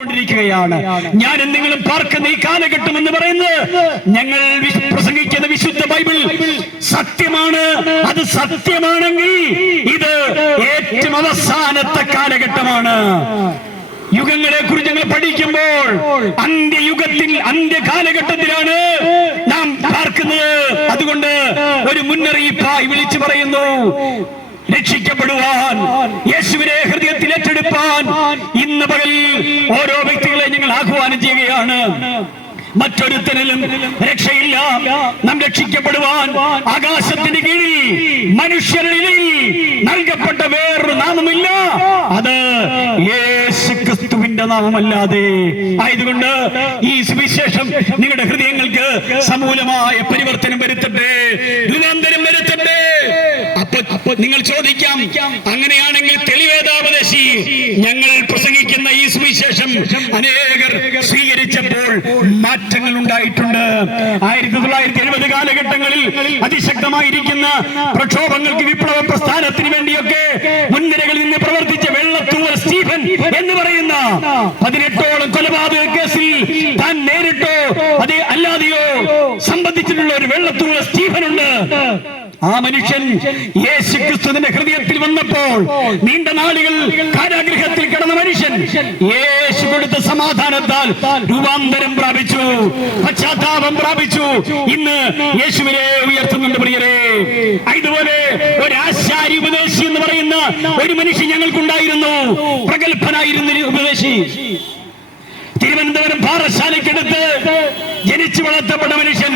ഞാൻ എന്തെങ്കിലും പാർക്കുന്ന ഈ കാലഘട്ടം എന്ന് പറയുന്നത് ഞങ്ങൾ പ്രസംഗിക്കുന്ന വിശുദ്ധ ബൈബിൾ സത്യമാണ്. അത് സത്യമാണെങ്കിൽ ഇത് ഏറ്റവും അവസാനത്തെ കാലഘട്ടമാണ്. യുഗങ്ങളെ കുറിച്ച് ഞങ്ങൾ പഠിക്കുമ്പോൾ അന്ത്യയുഗത്തിൽ അന്ത്യകാലഘട്ടത്തിലാണ് നാം പാർക്കുന്നത്. അതുകൊണ്ട് ഒരു മുന്നറിയിപ്പായി വിളിച്ചു പറയുന്നു, രക്ഷിക്കപ്പെടുവാൻ, യേശുവിനെ ഹൃദയത്തിൽ ഏറ്റെടുപ്പാൻ ഇന്ന് പകൽ ഓരോ വ്യക്തികളെ ഞങ്ങൾ ആഹ്വാനം ചെയ്യുകയാണ്. മറ്റൊരുത്തനിലും രക്ഷയില്ല. നാം രക്ഷിക്കപ്പെടുവാൻ ആകാശത്തിന് കീഴിൽ മനുഷ്യരിൽ നൽകപ്പെട്ട വേറൊരു നാമമില്ല, അത് യേശുക്രിസ്തുവിന്റെ നാമമല്ലാതെ. ആയതുകൊണ്ട് ഈ സുവിശേഷം നിങ്ങളുടെ ഹൃദയങ്ങൾക്ക് സമൂലമായ പരിവർത്തനം വരുത്തട്ടെ, രൂപാന്തരം വരുത്തട്ടെ. അപ്പൊ നിങ്ങൾ ചോദിക്കാം, അങ്ങനെയാണെങ്കിൽ തെളിവേദോപദേശി ഞങ്ങൾ പ്രസംഗിക്കുന്ന ഈ സുവിശേഷം അനേകർ സ്വീകരിച്ചപ്പോൾ മാറ്റങ്ങൾ ഉണ്ടായിട്ടുണ്ട്. 1970 കാലഘട്ടങ്ങളിൽ അതിശക്തമായിരിക്കുന്ന പ്രക്ഷോഭങ്ങൾക്ക്, വിപ്ലവ പ്രസ്ഥാനത്തിന് വേണ്ടിയൊക്കെ മുൻനിരകളിൽ നിന്ന് പ്രവർത്തിച്ച വെള്ളത്തൂവൽ സ്റ്റീഫൻ എന്ന് പറയുന്ന 18ഓളം കൊലപാതക കേസിൽ താൻ നേരിട്ടോ അതേ അല്ലാതെയോ സംബന്ധിച്ചിട്ടുള്ള ഒരു വെള്ളത്തൂവൽ സ്റ്റീഫൻ ഉണ്ട്. ആ മനുഷ്യൻ യേശുക്രിസ്തുവിന്റെ ഹൃദയത്തിൽ വന്നപ്പോൾ നീണ്ട നാളുകൾ കാരാഗൃഹത്തിൽ കിടന്ന മനുഷ്യൻ യേശു കൊടുത്ത സമാധാനത്താൽ രൂപാന്തരം പ്രാപിച്ചു, പശ്ചാത്താപം പ്രാപിച്ചു. ഇന്ന് യേശുവിനെ ഉയർത്തുന്നുണ്ട് പ്രിയരെ. ഇതുപോലെ ഒരു ആശാരി ഉപദേശി എന്ന് പറയുന്ന ഒരു മനുഷ്യൻ ഞങ്ങൾക്കുണ്ടായിരുന്നു. പ്രഗത്ഭനായിരുന്ന ഉപദേശി, തിരുവനന്തപുരം പാറശാലയ്ക്കടുത്ത് ജനിച്ചു വളർത്തപ്പെട്ട മനുഷ്യൻ.